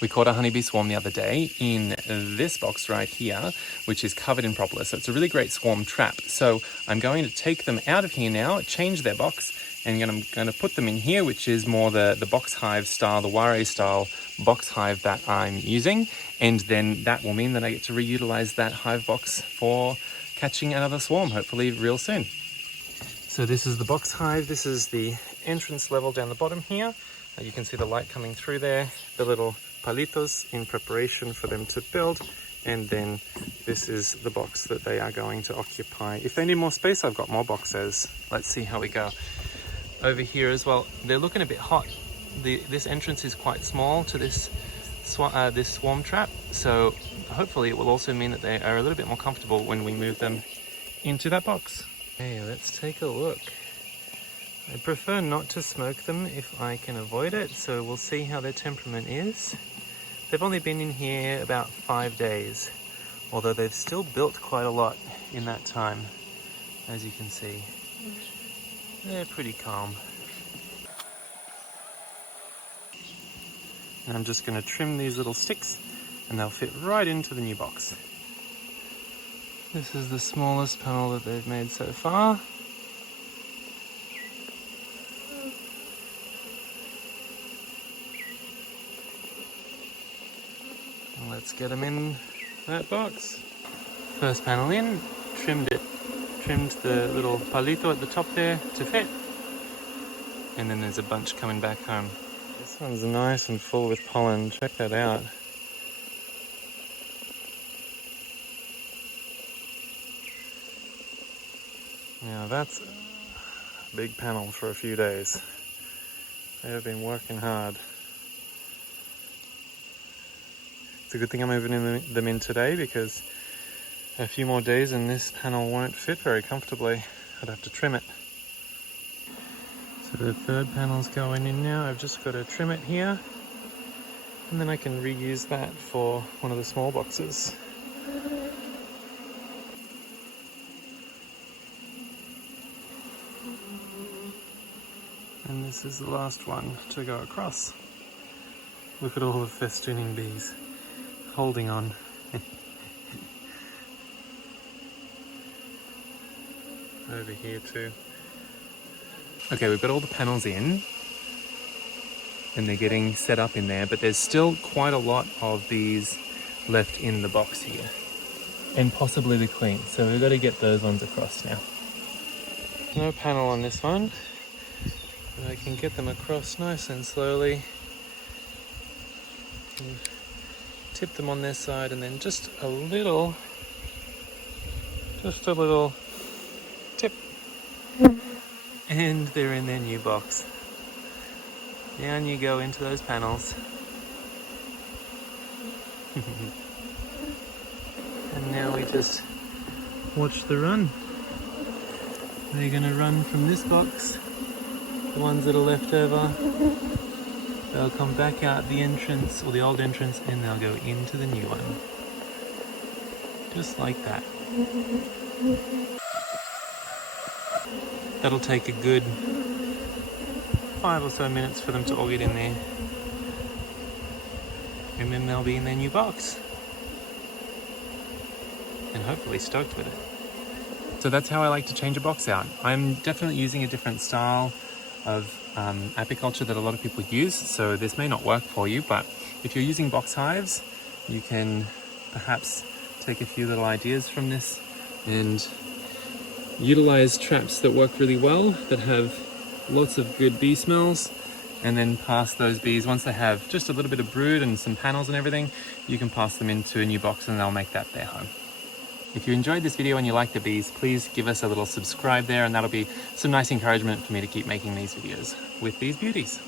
We caught a honeybee swarm the other day in this box right here, which is covered in propolis. So it's a really great swarm trap. So I'm going to take them out of here now, change their box, and I'm going to put them in here, which is more the box hive style, the Warre-style box hive that I'm using. And then that will mean that I get to reutilize that hive box for catching another swarm, hopefully real soon. So this is the box hive. This is the entrance level down the bottom here. You can see the light coming through there, the little palitos in preparation for them to build, and then this is the box that they are going to occupy. If they need more space, I've got more boxes. Let's see how we go. Over here as well, they're looking a bit hot. This entrance is quite small to this swarm trap, so hopefully it will also mean that they are a little bit more comfortable when we move them into that box. Okay, let's take a look. I prefer not to smoke them if I can avoid it, so we'll see how their temperament is. They've only been in here about 5 days, although they've still built quite a lot in that time, as you can see. They're pretty calm. And I'm just going to trim these little sticks and they'll fit right into the new box. This is the smallest panel that they've made so far. Let's get them in that box. First panel in, trimmed the little palito at the top there to fit. And then there's a bunch coming back home. This one's nice and full with pollen, check that out. Now that's a big panel for a few days. They have been working hard. It's a good thing I'm moving them in today, because a few more days and this panel won't fit very comfortably. I'd have to trim it. So the third panel's going in now. I've just got to trim it here, and then I can reuse that for one of the small boxes. And this is the last one to go across. Look at all the festooning bees holding on. Over here too. Okay, we've got all the panels in and they're getting set up in there, but there's still quite a lot of these left in the box here, and possibly the queen, so we've got to get those ones across now. No panel on this one, but I can get them across nice and slowly. Tip them on their side, and then just a little tip, and they're in their new box. Down you go into those panels. And now we just watch the run. They're gonna run from this box, the ones that are left over. They'll come back out the entrance, or the old entrance, and they'll go into the new one. Just like that. That'll take a good 5 or so minutes for them to all get in there. And then they'll be in their new box. And hopefully stoked with it. So that's how I like to change a box out. I'm definitely using a different style of apiculture that a lot of people use, so this may not work for you, but if you're using box hives, you can perhaps take a few little ideas from this and utilize traps that work really well, that have lots of good bee smells, and then pass those bees, once they have just a little bit of brood and some panels and everything, you can pass them into a new box and they'll make that their home. If you enjoyed this video and you like the bees, please give us a little subscribe there, and that'll be some nice encouragement for me to keep making these videos with these beauties.